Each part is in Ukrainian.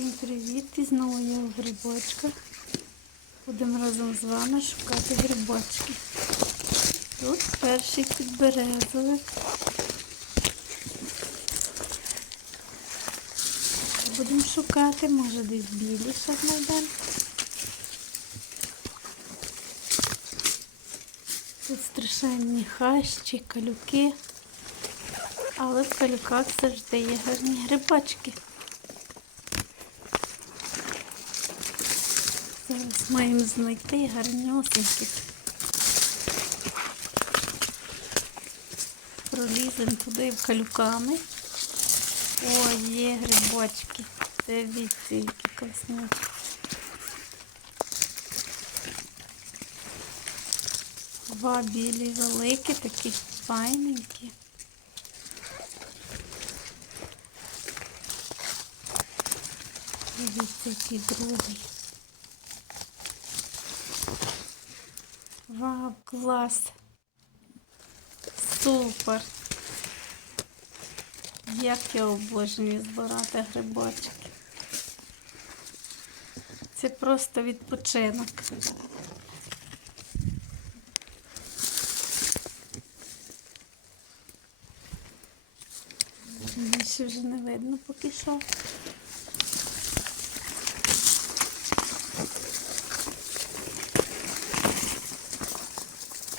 Всім привіт! І знову я у грибочках. Будемо разом з вами шукати грибочки. Тут перший підберезовик. Будемо шукати, може десь білі ще знайдемо. Тут страшенні хащі, калюки. Але в калюках завжди є гарні грибочки. Зараз маємо знайти гарнюсеньких. Проліземо туди калюками. О, є грибочки. Дивіться, які класні. Два білі великі, такі файненькі. Дивіться, який другий. Вау, клас. Супер. Як я обожнюю збирати грибочки. Це просто відпочинок. Більше вже не видно поки що.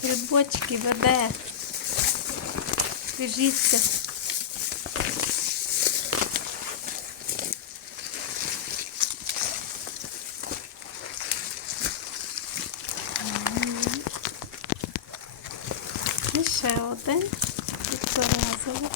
Грибочки веде. Біжіться. І ще один підперезовик.